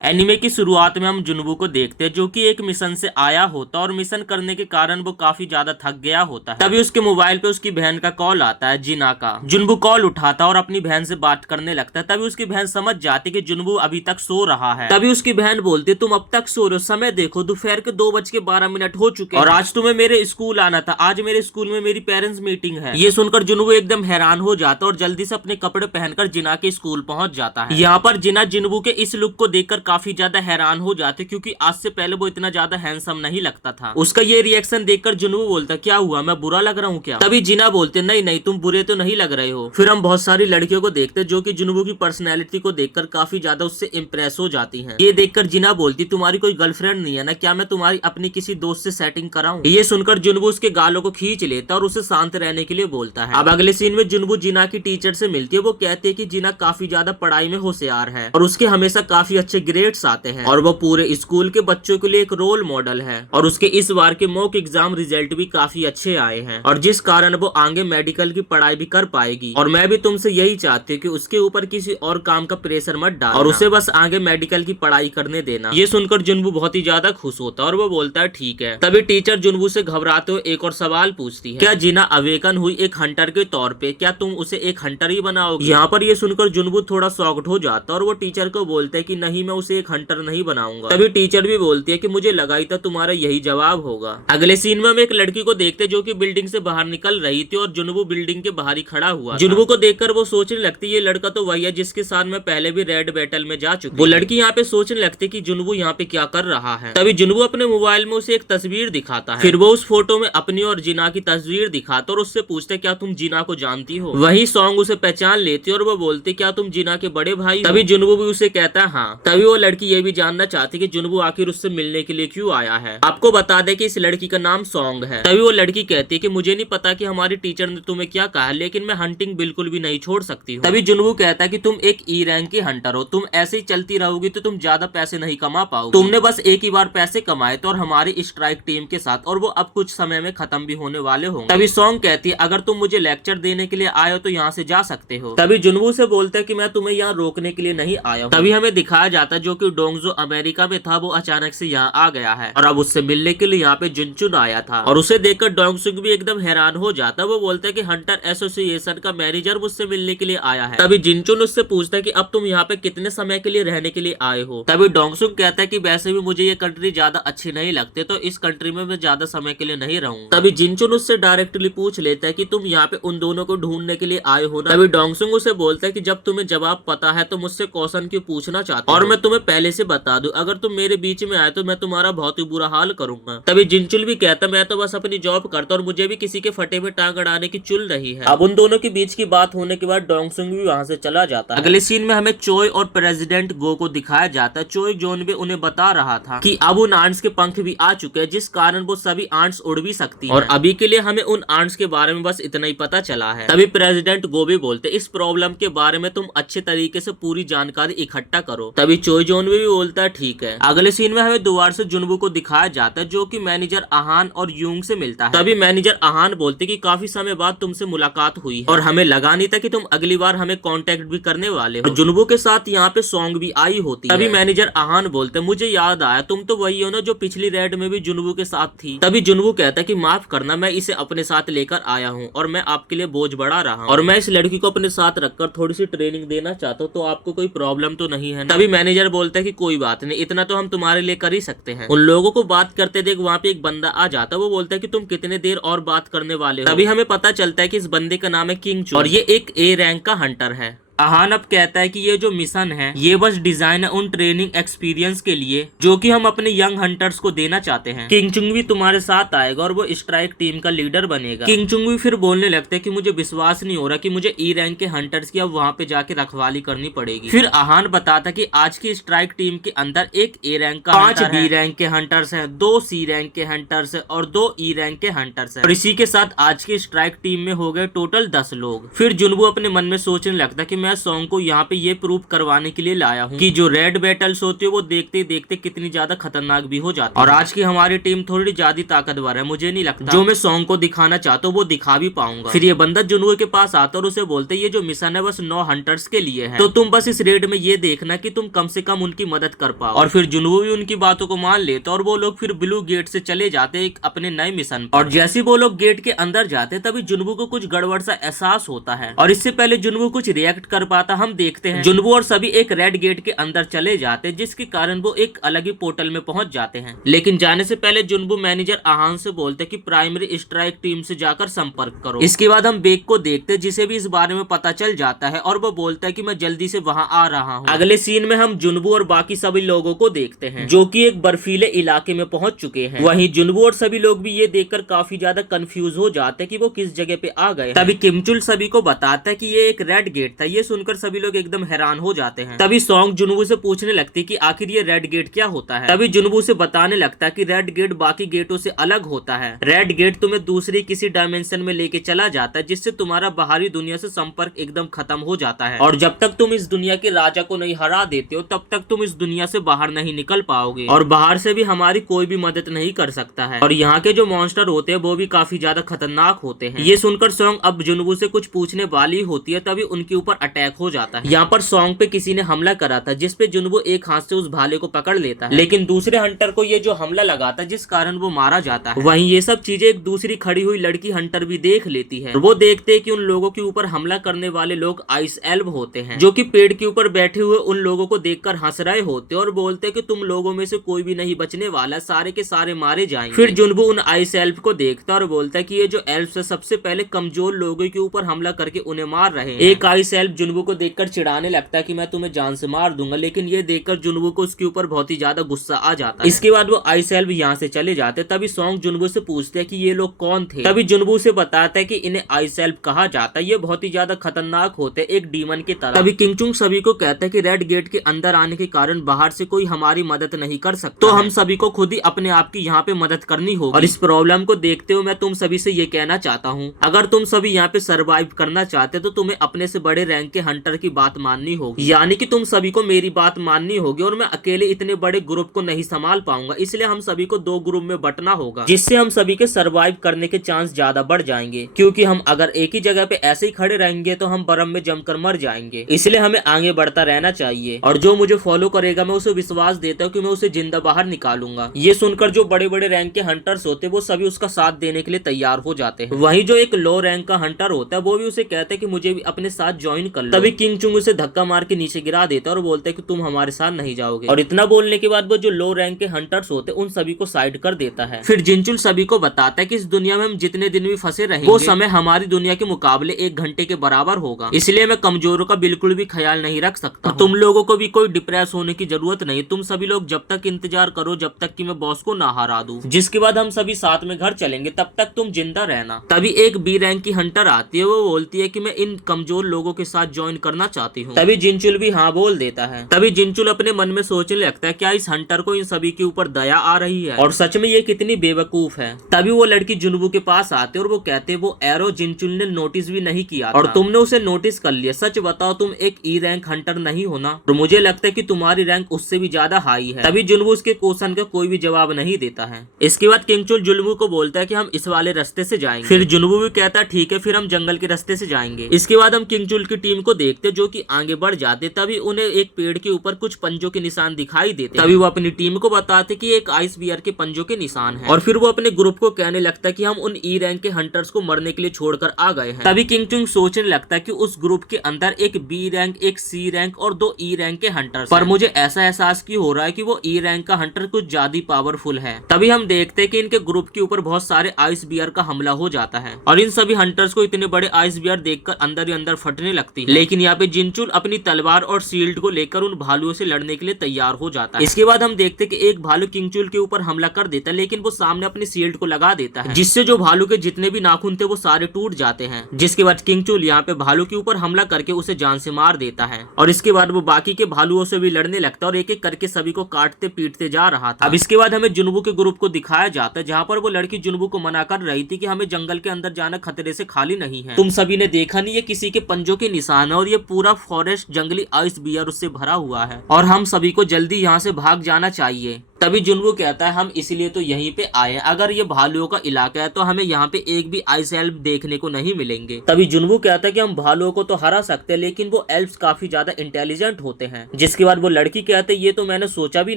Anime की शुरुआत में हम जुनबू को देखते हैं जो कि एक मिशन से आया होता है और मिशन करने के कारण वो काफी ज्यादा थक गया होता है। तभी उसके मोबाइल पे उसकी बहन का कॉल आता है, जिना का। जुनबू कॉल उठाता है और अपनी बहन से बात करने लगता है। तभी उसकी बहन समझ जाती कि जुनबू अभी तक सो रहा है। तभी उसकी बहन बोलती, तुम अब तक सो रहे हो, समय देखो, दोपहर के 2:12 हो चुके हैं और आज तुम्हें मेरे स्कूल आना था। आज मेरे स्कूल में मेरी पेरेंट्स मीटिंग है। ये सुनकर जुनबू एकदम हैरान हो जाता है और जल्दी से अपने कपड़े पहनकर जिना के स्कूल पहुंच जाता है। यहाँ पर जिना जुनबू के इस लुक को देखकर काफी ज्यादा हैरान हो जाते क्योंकि आज से पहले वो इतना ज्यादा हैंडसम नहीं लगता था। उसका ये रिएक्शन देखकर जुनबू बोलता, क्या हुआ, मैं बुरा लग रहा हूँ क्या? तभी जिना बोलते, नहीं नहीं, तुम बुरे तो नहीं लग रहे हो। फिर हम बहुत सारी लड़कियों को देखते जो कि जुनबू की पर्सनैलिटी को देखकर काफी ज्यादा उससे इम्प्रेस हो जाती हैं। ये देखकर जिना बोलती, तुम्हारी कोई गर्लफ्रेंड नहीं है ना? क्या मैं तुम्हारी अपनी किसी दोस्त से सेटिंग कराऊं? ये सुनकर जुनबू उसके गालों को खींच लेता और उसे शांत रहने के लिए बोलता है। अब अगले सीन में जुनबू जिना की टीचर से मिलती है। वो कहते हैं कि जिना काफी ज्यादा पढ़ाई में होशियार है और उसके हमेशा काफी अच्छे ग्रेड्स आते हैं और वो पूरे स्कूल के बच्चों के लिए एक रोल मॉडल है और उसके इस बार के मॉक एग्जाम रिजल्ट भी काफी अच्छे आए हैं और जिस कारण वो आगे मेडिकल की पढ़ाई भी कर पाएगी। और मैं भी तुमसे यही चाहती हूँ कि उसके ऊपर किसी और काम का प्रेशर मत डालना और उसे बस आगे मेडिकल की पढ़ाई करने देना। ये सुनकर जुनबू बहुत ही ज्यादा खुश होता है और वो बोलता है ठीक है। तभी टीचर जुनबू से घबराते हुए एक और सवाल पूछती है, क्या जिना अवेकन हुई एक हंटर के तौर पे, क्या तुम उसे एक हंटर ही बनाओगे? यहाँ पर ये सुनकर जुनबू थोड़ा शॉक्ड हो जाता है और वो टीचर को बोलता है कि नहीं, मैं उसे एक हंटर नहीं बनाऊंगा। तभी टीचर भी बोलती है कि मुझे लगा ही था तुम्हारा यही जवाब होगा। अगले सीन में हम एक लड़की को देखते जो कि बिल्डिंग से बाहर निकल रही थी और जुनबू बिल्डिंग के बाहर ही खड़ा हुआ। जुनबू को देखकर वो सोचने लगती, ये लड़का तो वही है जिसके साथ मैं पहले भी रेड बैटल में जा चुकी। वो लड़की यहाँ पे सोचने लगती कि जुनबू यहाँ पे क्या कर रहा है। तभी जुनबू अपने मोबाइल में उसे एक तस्वीर दिखाता है। फिर वो उस फोटो में अपनी और जिना की तस्वीर दिखाता और उससे पूछते, क्या तुम जिना को जानती हो? वही सॉन्ग उसे पहचान लेती और वो बोलती, क्या तुम जिना के बड़े भाई? तभी जुनबू भी उसे कहता है हाँ। तभी वो लड़की ये भी जानना चाहती कि जुनबू आखिर उससे मिलने के लिए क्यों आया है। आपको बता दे कि इस लड़की का नाम सॉन्ग है। तभी वो लड़की कहती है कि मुझे नहीं पता कि हमारी टीचर ने तुम्हें क्या कहा, लेकिन मैं हंटिंग बिल्कुल भी नहीं छोड़ सकती हूँ। तभी जुनबू कहता है कि तुम एक ई रैंक की हंटर हो, तुम ऐसे ही चलती रहोगी तो तुम ज्यादा पैसे नहीं कमा पाओगे। तुमने बस एक ही बार पैसे कमाए थे और हमारी स्ट्राइक टीम के साथ, और वो अब कुछ समय में खत्म भी होने वाले होंगे। तभी सॉन्ग कहती है, अगर तुम मुझे लेक्चर देने के लिए आए हो तो यहाँ से जा सकते हो। तभी जुनबू से बोलता है कि मैं तुम्हें यहाँ रोकने के लिए नहीं आया हूँ। तभी हमें दिखाया जाता है जो कि डोंगजो अमेरिका में था वो अचानक से यहाँ आ गया है और अब उससे मिलने के लिए यहाँ पे जुनचुन आया था और उसे देखकर डोंगसुक भी एकदम हैरान हो जाता है। वो बोलता है कि हंटर एसोसिएशन का मैनेजर मुझसे मिलने के लिए आया है। तभी जिनचुन उससे पूछता है कि अब तुम यहाँ पे कितने समय के लिए रहने के लिए आए हो? तभी डोंगसुक कहता है कि वैसे भी मुझे ये कंट्री ज्यादा अच्छी नहीं लगती, तो इस कंट्री में मैं ज्यादा समय के लिए नहीं रहूंगा। तभी जिनचुन उससे डायरेक्टली पूछ लेता है कि तुम यहाँ पे उन दोनों को ढूंढने के लिए आए हो ना? तभी डोंगसुक उसे बोलता है कि जब तुम्हें जवाब पता है तो मुझसे क्वेश्चन क्यों पूछना चाहते हो? और मैं तुम्हें पहले से बता दूं, अगर तुम मेरे बीच में आए तो मैं तुम्हारा बहुत ही बुरा हाल करूंगा। तभी जिनचुल भी कहता, मैं तो बस अपनी जॉब करता और मुझे भी किसी के फटे में टांग अड़ाने की चुल रही है। अब उन दोनों के बीच की बात होने के बाद डोंगसुक भी वहां से चला जाता है। अगले सीन में हमें चोय और प्रेसिडेंट गो को दिखाया जाता है। चोय जोन भी उन्हें बता रहा था कि अब उन आंट्स के पंख भी आ चुके हैं जिस कारण वो सभी आंट्स उड़ भी सकती हैं। और अभी के लिए हमें उन आंट्स के बारे में बस इतना ही पता चला है। तभी प्रेसिडेंट गो भी बोलते, इस प्रॉब्लम के बारे में तुम अच्छे तरीके से पूरी जानकारी इकट्ठा करो। तभी चोय जोन भी बोलता है ठीक है। अगले सीन में हमें दोबारा से जुनबू को दिखाया जाता है जो कि मैनेजर आहान और यूंग से मिलता है। तभी मैनेजर आहान बोलते कि काफी समय बाद तुमसे मुलाकात हुई है और हमें लगा नहीं था कि तुम अगली बार हमें कांटेक्ट भी करने वाले हो। जुनबू के साथ यहाँ पे सॉन्ग भी आई होती है। तभी मैनेजर आहान बोलते, मुझे याद आया, तुम तो वही हो ना जो पिछली रेड में भी जुनबू के साथ थी। तभी जुनबू कहता है कि माफ करना, मैं इसे अपने साथ लेकर आया हूँ और मैं आपके लिए बोझ बढ़ा रहा हूँ और मैं इस लड़की को अपने साथ रखकर थोड़ी सी ट्रेनिंग देना चाहता हूँ, तो आपको कोई प्रॉब्लम तो नहीं है ना? तभी मैनेजर बोलता है कि कोई बात नहीं, इतना तो हम तुम्हारे लिए कर ही सकते हैं। उन लोगों को बात करते देख वहाँ पे एक बंदा आ जाता है। वो बोलता है कि तुम कितने देर और बात करने वाले हो? तभी हमें पता चलता है कि इस बंदे का नाम है किंग चू और ये एक ए रैंक का हंटर है। आहान अब कहता है कि ये जो मिशन है ये बस डिजाइन है उन ट्रेनिंग एक्सपीरियंस के लिए जो कि हम अपने यंग हंटर्स को देना चाहते हैं। किंग चुंग भी तुम्हारे साथ आएगा और वो स्ट्राइक टीम का लीडर बनेगा। किंग चुंग भी फिर बोलने लगता है कि मुझे विश्वास नहीं हो रहा कि मुझे ई रैंक के हंटर्स की अब वहाँ पे जाके रखवाली करनी पड़ेगी। फिर आहान बताता कि आज की स्ट्राइक टीम के अंदर एक ए रैंक का 5 बी रैंक के हंटर्स है, 2 सी रैंक के हंटर्स है और 2 ई रैंक के हंटर्स है और इसी के साथ आज की स्ट्राइक टीम में हो गए टोटल 10 लोग। फिर जुनबू अपने मन में सोचने लगता कि मैं सॉन्ग को यहाँ पे ये प्रूव करवाने के लिए लाया हूँ कि जो रेड बैटल्स होती है वो देखते देखते कितनी ज्यादा खतरनाक भी हो जाती है। और आज की हमारी टीम थोड़ी ज्यादा ताकतवर है, मुझे नहीं लगता जो मैं सॉन्ग को दिखाना चाहता हूँ वो दिखा भी पाऊंगा। फिर ये बंदा जुनू के पास आता और उसे बोलते ये जो मिशन है बस 9 हंटर्स के लिए है, तो तुम बस इस रेड में ये देखना कि तुम कम से कम उनकी मदद कर पाओ। और फिर जुनू भी उनकी बातों को मान लेता और वो लोग फिर ब्लू गेट से चले जाते एक अपने नए मिशन पर। और जैसे वो लोग गेट के अंदर जाते तभी जुनू को कुछ गड़बड़ सा एहसास होता है, और इससे पहले जुनू कुछ रिएक्ट कर पाता हम देखते हैं जुनू और सभी एक रेड गेट के अंदर चले जाते, जिसके कारण वो एक अलग ही पोर्टल में पहुंच जाते हैं। लेकिन जाने से पहले जुनू मैनेजर आहान से बोलते कि प्राइमरी स्ट्राइक टीम से जाकर संपर्क करो। इसके बाद हम बेक को देखते जिसे भी इस बारे में पता चल जाता है और वो बोलता है कि मैं जल्दी से वहां आ रहा हूं। अगले सीन में हम जुनू और बाकी सभी लोगों को देखते हैं जो कि एक बर्फीले इलाके में पहुंच चुके हैं। वहीं जुनू और सभी लोग भी ये देखकर काफी ज्यादा कंफ्यूज हो जाते हैं कि वो किस जगह पे आ गए। तभी किमचुल सभी को बताता है कि ये एक रेड गेट था। ये सुनकर सभी लोग एकदम हैरान हो जाते हैं। तभी सॉन्ग जुनू से पूछने लगती कि आखिर ये रेड गेट क्या होता है। तभी जुनू से बताने लगता है कि रेड गेट बाकी गेटों से अलग होता है। रेड गेट तुम्हें दूसरी किसी डायमेंशन में लेके चला जाता है, जिससे तुम्हारा बाहरी दुनिया से संपर्क एकदम खत्म हो जाता है, और जब तक तुम इस दुनिया के राजा को नहीं हरा देते हो तब तक तुम इस दुनिया से बाहर नहीं निकल पाओगे, और बाहर से भी हमारी कोई भी मदद नहीं कर सकता है। और यहाँ के जो मॉन्स्टर होते हैं वो भी काफी ज्यादा खतरनाक होते हैं। ये सुनकर सॉन्ग अब जुनू से कुछ पूछने वाली होती है, तभी उनके ऊपर अटैक हो जाता है। यहाँ पर सॉन्ग पे किसी ने हमला करा था, जिसपे जुनू एक हाथ से उस भाले को पकड़ लेता है, लेकिन दूसरे हंटर को ये जो हमला लगाता है जिस कारण वो मारा जाता है। वहीं ये सब चीजें एक दूसरी खड़ी हुई लड़की हंटर भी देख लेती है। वो देखते हैं कि उन लोगों के ऊपर हमला करने वाले लोग आइस एल्ब होते हैं, जो कि पेड़ के ऊपर बैठे हुए उन लोगों को देखकर हंस रहे होते हैं और बोलते हैं कि तुम लोगों में से कोई भी नहीं बचने वाला, सारे के सारे मारे जाएंगे। फिर जुनबू उन आइस एल्ब को देखता और बोलता है कि ये जो एल्ब है सबसे पहले कमजोर लोगों के ऊपर हमला करके उन्हें मार रहे हैं। एक आइस एल्ब जुनबू को देखकर चिढ़ाने लगता है कि मैं तुम्हें जान से मार दूंगा, लेकिन ये देखकर जुनबू को उसके ऊपर बहुत ही ज्यादा गुस्सा आ जाता है। इसके बाद वो आइस एल्ब यहाँ से चले जाते। तभी सॉन्ग जुनबू से पूछते हैं कि ये लोग कौन थे। तभी जुनबू से बताता है कि इन्हें आइस एल्ब कहा जाता है, ये बहुत ही ज्यादा खतरनाक होते हैं, एक डीमन की तरह। तभी किंगचुंग सभी को कहता है कि रेड गेट के अंदर आने के कारण बाहर से कोई हमारी मदद नहीं कर सकता, तो हम सभी को खुद ही अपने आप की यहाँ पे मदद करनी होगी। और इस प्रॉब्लम को देखते हुए मैं तुम सभी से ये कहना चाहता हूँ, अगर तुम सभी यहाँ पे सरवाइव करना चाहते तो तुम्हें अपने से बड़े रैंक के हंटर की बात माननी होगी, यानी कि तुम सभी को मेरी बात माननी होगी, और मैं अकेले इतने बड़े ग्रुप को नहीं संभाल पाऊंगा, इसलिए हम सभी को 2 ग्रुप में बंटना होगा, जिससे हम सभी के सरवाइव करने के चांस ज्यादा बढ़ जाएंगे। क्योंकि हम अगर एक ही जगह पे ऐसे ही खड़े रहेंगे तो हम बर्फ में जमकर मर जाएंगे, इसलिए हमें आगे बढ़ता रहना चाहिए। और जो मुझे फॉलो करेगा मैं उसे विश्वास देता हूँ कि मैं उसे जिंदा बाहर निकालूंगा। ये सुनकर जो बड़े बड़े रैंक के हंटर्स होते हैं वो सभी उसका साथ देने के लिए तैयार हो जाते हैं। वहीं जो एक लो रैंक का हंटर होता है वो भी उसे कहता है कि मुझे भी अपने साथ ज्वाइन कर लो। तभी किंगचुंग उसे धक्का मार के नीचे गिरा देता है और बोलता है कि तुम हमारे साथ नहीं जाओगे। और इतना बोलने के बाद वो जो लो रैंक के हंटर्स होते हैं उन सभी को साइड कर देता है। फिर जिनचुल सभी को बताता है कि इस दुनिया में हम जितने दिन भी फंसे रहेंगे वो समय हमारी दुनिया के मुकाबले 1 घंटे के बराबर होगा, इसलिए मैं कमजोरों का बिल्कुल भी ख्याल नहीं रख सकता। तुम लोगों को भी कोई डिप्रेस होने की जरूरत नहीं, तुम सभी लोग जब तक इंतजार करो जब तक कि मैं बॉस को ना हरा दूं, जिसके बाद हम सभी साथ में घर चलेंगे, तब तक तुम जिंदा रहना। तभी एक बी रैंक की हंटर आती है, वो बोलती है कि मैं इन कमजोर लोगों के साथ ज्वाइन करना चाहती हूँ। तभी जिनचुल भी हाँ बोल देता है। तभी जिनचुल अपने मन में सोचने लगता है क्या इस हंटर को इन सभी के ऊपर दया आ रही है, और सच में ये कितनी बेवकूफ है। तभी वो लड़की जुनबू के पास आते और वो कहते वो एरो जिनचुल ने नोटिस भी नहीं किया और तुमने उसे नोटिस कर लिया, सच बताओ तुम एक ई रैंक हंटर नहीं होना, और मुझे लगता है कि तुम्हारी रैंक उससे भी ज्यादा हाई है। तभी जुनबू उसके क्वेश्चन का कोई भी जवाब नहीं देता है। इसके बाद किंगचुल जुनबू को बोलता है कि हम इस वाले रास्ते से जाएंगे। फिर जुनबू भी कहता है ठीक है, फिर हम जंगल के रास्ते से जाएंगे। इसके बाद हम किंगचुल की टीम को देखते जो कि आगे बढ़ जाते। तभी उन्हें एक पेड़ के ऊपर कुछ पंजों के निशान दिखाई देते। तभी वो अपनी टीम को बताते कि एक आइस बियर के पंजों के निशान है, और फिर वो अपने ग्रुप को कहने लगता है कि हम उन ई रैंक के हंटर्स को मरने के लिए छोड़कर आ गए हैं। तभी किंगचुंग सोचने लगता है कि उस ग्रुप के अंदर एक बी रैंक, एक सी रैंक और 2 ई रैंक के हंटर्स, पर मुझे ऐसा एहसास क्यों हो रहा है कि वो ई रैंक का हंटर कुछ ज्यादा पावरफुल है। तभी हम देखते हैं कि इनके ग्रुप के ऊपर बहुत सारे आइस बियर का हमला हो जाता है, और इन सभी हंटर्स को इतने बड़े आइस बियर देखकर अंदर ही अंदर फटने लगती है। लेकिन यहाँ पे जिनचुल अपनी तलवार और शील्ड को लेकर उन भालुओं से लड़ने के लिए तैयार हो जाता है। इसके बाद हम देखते हैं कि एक भालू किंगचुल के ऊपर हमला कर देता है, लेकिन वो सामने अपनी शील्ड को लगा देता है, जिससे जो भालू के जितने भी नाखून थे वो सारे टूट जाते हैं। जिसके बाद किंगचुल यहाँ पे भालू के ऊपर हमला करके उसे जान से मार देता है, और इसके बाद वो बाकी के भालुओं से भी लड़ने लगता है और एक एक करके सभी को काटते पीटते जा रहा था। अब इसके बाद हमें जुनबू के ग्रुप को दिखाया जाता है, जहाँ पर वो लड़की जुनबू को मना कर रही थी कि हमें जंगल के अंदर जाना खतरे से खाली नहीं है। तुम सभी ने देखा नहीं ये किसी के पंजों के निशान रेगिस्तान है और ये पूरा फॉरेस्ट जंगली आइस बियर उससे भरा हुआ है और हम सभी को जल्दी यहाँ से भाग जाना चाहिए। तभी जुनवू कहता है हम इसीलिए तो यहीं पे आए हैं, अगर ये भालुओं का इलाका है तो हमें यहाँ पे एक भी आइस एल्फ देखने को नहीं मिलेंगे। तभी जुनवू कहता है कि हम भालुओं को तो हरा सकते हैं लेकिन वो एल्फ्स काफी ज्यादा इंटेलिजेंट होते हैं। जिसके बाद वो लड़की कहते ये तो मैंने सोचा भी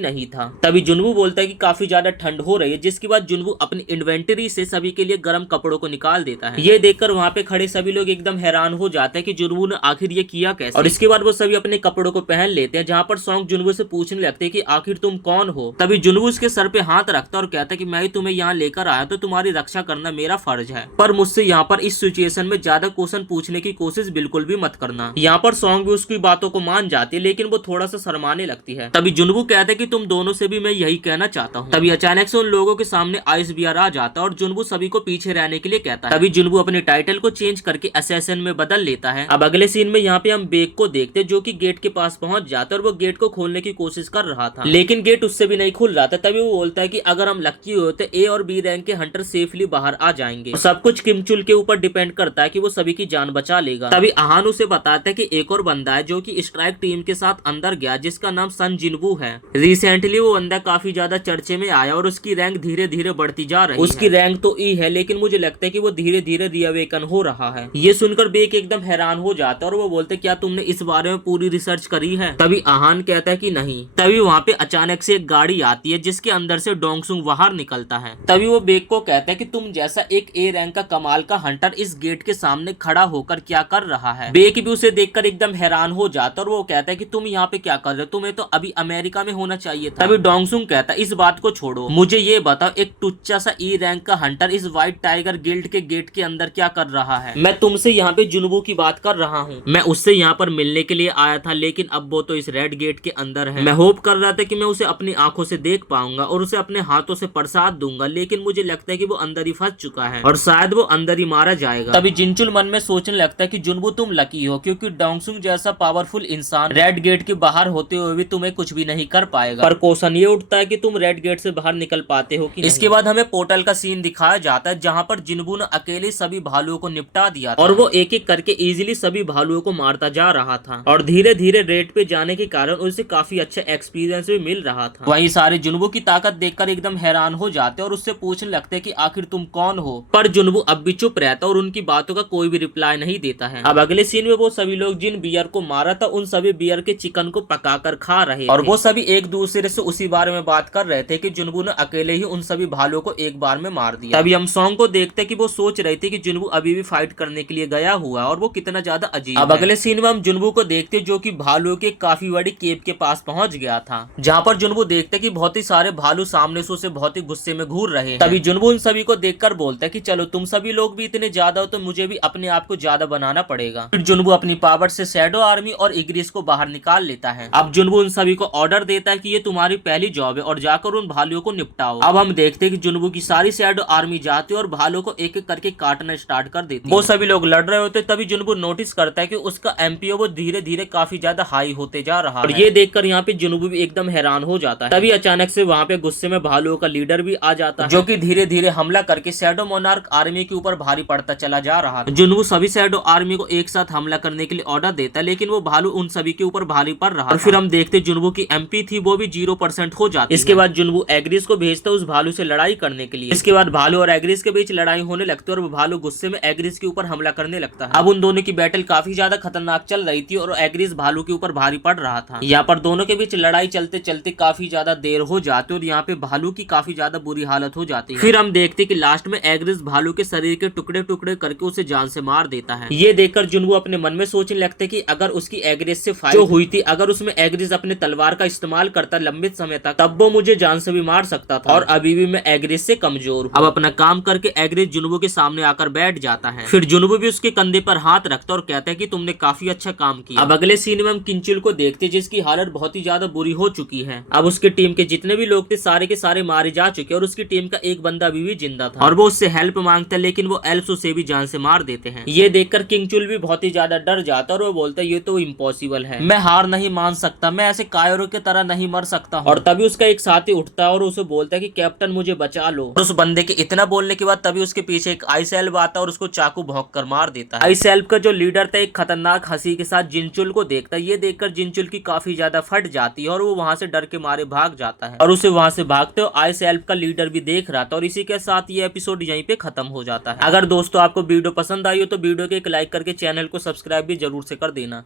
नहीं था। तभी जुनवू बोलता है कि काफी ज्यादा ठंड हो रही है, जिसके बाद जुनवू अपनी इन्वेंटरी से सभी के लिए गर्म कपड़ों को निकाल देता है। ये देखकर वहाँ पे खड़े सभी लोग एकदम हैरान हो जाते हैं कि जुनवू ने आखिर ये किया कैसे। और इसके बाद वो सभी अपने कपड़ों को पहन लेते हैं, जहाँ पर सॉन्ग जुनवू से पूछने लगते हैं कि आखिर तुम कौन हो। तभी जुनवू उसके सर पे हाथ रखता और कहता है कि मैं ही तुम्हें यहाँ लेकर आया तो तुम्हारी रक्षा करना मेरा फर्ज है, पर मुझसे यहाँ पर इस सिचुएशन में ज्यादा क्वेश्चन पूछने की कोशिश बिल्कुल भी मत करना। यहाँ पर सॉन्ग भी उसकी बातों को मान जाती है लेकिन वो थोड़ा सा शर्माने लगती है। तभी जुनवू कहता है कि तुम दोनों से भी मैं यही कहना चाहता हूँ। तभी अचानक से उन लोगों के सामने आइस बियर आ जाता है और जुनवू सभी को पीछे रहने के लिए कहता है। तभी जुनवू अपने टाइटल को चेंज करके असैसिन में बदल लेता है। अब अगले सीन में यहाँ पे हम बेक को देखते हैं जो कि गेट के पास पहुंच जाता है और वो गेट को खोलने की कोशिश कर रहा था लेकिन गेट उससे भी नहीं खुल रहा था। तभी वो बोलता है कि अगर हम लकी हो तो ए और बी रैंक के हंटर सेफली बाहर आ जाएंगे। सब कुछ किमचुल के ऊपर डिपेंड करता है कि वो सभी की जान बचा लेगा। तभी अहान उसे बताता है कि एक और बंदा है जो कि स्ट्राइक टीम के साथ अंदर गया जिसका नाम सन जिनवू है। रिसेंटली वो बंदा काफी ज्यादा चर्चे में आया और उसकी रैंक धीरे धीरे बढ़ती जा रही है। उसकी रैंक तो ई है लेकिन मुझे लगता है कि वो धीरे धीरे रीअवेकन हो रहा है। ये सुनकर बेक एकदम हैरान हो जाता है और वो बोलते क्या तुमने इस बारे में पूरी रिसर्च करी है। तभी अहान कहता है कि नहीं। तभी वहाँ पे अचानक से एक गाड़ी आती है जिसके अंदर से डोंगसुंग बाहर निकलता है। तभी वो बेक को कहता है कि तुम जैसा एक ए रैंक का कमाल का हंटर इस गेट के सामने खड़ा होकर क्या कर रहा है। बेक भी उसे देखकर एकदम हैरान हो जाता है और वो कहता है कि तुम यहाँ पे क्या कर रहे हो, तुम्हें तो अभी अमेरिका में होना चाहिए था। तभी डोंगसुंग कहता है इस बात को छोड़ो, मुझे ये बताओ एक टुच्चा सा ई रैंक का हंटर इस व्हाइट टाइगर गिल्ड के गेट के अंदर क्या कर रहा है। मैं तुमसे यहाँ पे जुनवू की बात कर रहा हूँ, मैं उससे यहाँ पर मिलने के लिए आया था लेकिन अब वो तो इस रेड गेट के अंदर है। मैं होप कर रहा था कि मैं उसे अपनी आंखों से देख पाऊंगा और उसे अपने हाथों से प्रसाद दूंगा लेकिन मुझे लगता है कि वो अंदर ही फंस चुका है और शायद वो अंदर ही मारा जाएगा। तभी जिनचुल मन में सोचने लगता है कि जुनवू तुम लकी हो क्योंकि डोंगसुंग जैसा पावरफुल इंसान रेड गेट के बाहर होते हुए भी तुम्हें कुछ भी नहीं कर पाएगा। पर क्वेश्चन ये उठता है कि तुम रेड गेट से बाहर निकल पाते हो कि इसके बाद हमें पोर्टल का सीन दिखाया जाता है जहाँ पर जिनवू ने अकेले सभी भालुओं को निपटा दिया था और वो एक एक करके इजीली सभी भालुओं को मारता जा रहा था और धीरे धीरे रेड पे जाने के कारण उसे काफी अच्छा एक्सपीरियंस भी मिल रहा था। वहीं सारे जुनवू की ताकत देखकर एकदम हैरान हो जाते और उससे पूछने लगते कि आखिर तुम कौन हो। पर जुनवू अब भी चुप रहता और उनकी बातों का कोई भी रिप्लाई नहीं देता है। अब अगले सीन में वो सभी लोग जिन बियर को मारा था उन सभी बियर के चिकन को पकाकर खा रहे और वो सभी एक दूसरे से उसी बारे में बात कर रहे थे कि जुनवू ने अकेले ही उन सभी भालुओं को एक बार में मार दिया। तभी हम सॉन्ग को देखते कि वो सोच रहे थे कि जुनवू अभी भी फाइट करने के लिए गया हुआ और वो कितना ज्यादा अजीब। अब अगले सीन में हम जुनवू को देखते जो कि भालुओं के काफी बड़ी केव के पास पहुंच गया था जहाँ पर जुनवू देखते कि बहुत ही सारे भालू सामने से उसे बहुत ही गुस्से में घूर रहे हैं। तभी जुनवू उन सभी को देखकर बोलता है कि चलो तुम सभी लोग भी इतने ज्यादा हो तो मुझे भी अपने आप को ज्यादा बनाना पड़ेगा। फिर जुनवू अपनी पावर से शैडो आर्मी और इग्रिस को बाहर निकाल लेता है। अब जुनवू उन सभी को ऑर्डर देता है कि ये तुम्हारी पहली जॉब है और जाकर उन भालुओं को निपटाओ। अब हम देखते हैं कि जुनवू की सारी शैडो आर्मी जाती है और भालुओं को एक एक करके काटना स्टार्ट कर देती है। वो सभी लोग लड़ रहे होते तभी जुनवू नोटिस करता है कि उसका एमपीओ वो धीरे धीरे काफी ज्यादा हाई होते जा रहा है और ये देखकर यहाँ पे जुनवू भी एकदम हैरान हो जाता है। तभी अचानक से वहाँ पे गुस्से में भालुओं का लीडर भी आ जाता है जो कि धीरे धीरे हमला करके शैडो मोनार्क आर्मी के ऊपर भारी पड़ता चला जा रहा है। जुनवू सभी शैडो आर्मी को एक साथ हमला करने के लिए ऑर्डर देता है लेकिन वो भालू उन सभी के ऊपर भारी पड़ रहा है। और फिर हम देखते जुनवू की एमपी थी वो भी 0% हो जाती है। इसके बाद जुनवू एग्रिस को भेजता है उस भालू से लड़ाई करने के लिए। इसके बाद भालू और एग्रिस के बीच लड़ाई होने लगती है और वो भालू गुस्से में एग्रिस के ऊपर हमला करने लगता है। अब उन दोनों की बैटल काफी ज्यादा खतरनाक चल रही थी और एग्रिस भालू के ऊपर भारी पड़ रहा था। यहाँ पर दोनों के बीच लड़ाई चलते चलते काफी ज्यादा देर हो जाती है और यहाँ पे भालू की काफी ज्यादा बुरी हालत हो जाती है। फिर हम देखते कि लास्ट में एग्रिस भालू के शरीर के टुकड़े टुकड़े करके उसे जान से मार देता है। ये देखकर जुनवू अपने मन में सोचने लगते कि अगर उसकी एग्रिस से फाइट जो हुई थी अगर उसमें एग्रिस अपने तलवार का इस्तेमाल करता लंबित समय तक तब वो मुझे जान से भी मार सकता था और अभी भी मैं एग्रिस से कमजोर हूँ। अब अपना काम करके एग्रिस जुनवू के सामने आकर बैठ जाता है। फिर जुनवू भी उसके कंधे पर हाथ रखता और कहता है कि तुमने काफी अच्छा काम किया। अब अगले सीन में हम किंचुल को देखते जिसकी हालत बहुत ही ज्यादा बुरी हो चुकी है। अब उसके टीम उनके जितने भी लोग थे सारे के सारे मारे जा चुके और उसकी टीम का एक बंदा अभी भी जिंदा था और वो उससे हेल्प मांगता है, लेकिन वो एल्फ्स उसे भी जान से मार देते हैं। ये देखकर किंग चुल भी बहुत ही ज्यादा डर जाता है और वो बोलता है ये तो इम्पॉसिबल है, मैं हार नहीं मान सकता, मैं ऐसे कायरो की तरह नहीं मर सकता हूँ। और तभी उसका एक साथी उठता है और उसे बोलता है कि कैप्टन मुझे बचा लो। और उस बंदे के इतना बोलने के बाद तभी उसके पीछे एक आइस एल्फ आता है और उसको चाकू भोंक कर मार देता है। आइस एल्फ का जो लीडर था एक खतरनाक हंसी के साथ जिनचुल को देखता है। ये देखकर जिनचुल की काफी ज्यादा फट जाती है और वो वहां से डर के मारे भाग जाता है और उसे वहां से भागते हुए आइस एल्फ का लीडर भी देख रहा था। और इसी के साथ ये एपिसोड यहीं पे खत्म हो जाता है। अगर दोस्तों आपको वीडियो पसंद आई हो तो वीडियो को एक लाइक करके चैनल को सब्सक्राइब भी जरूर से कर देना।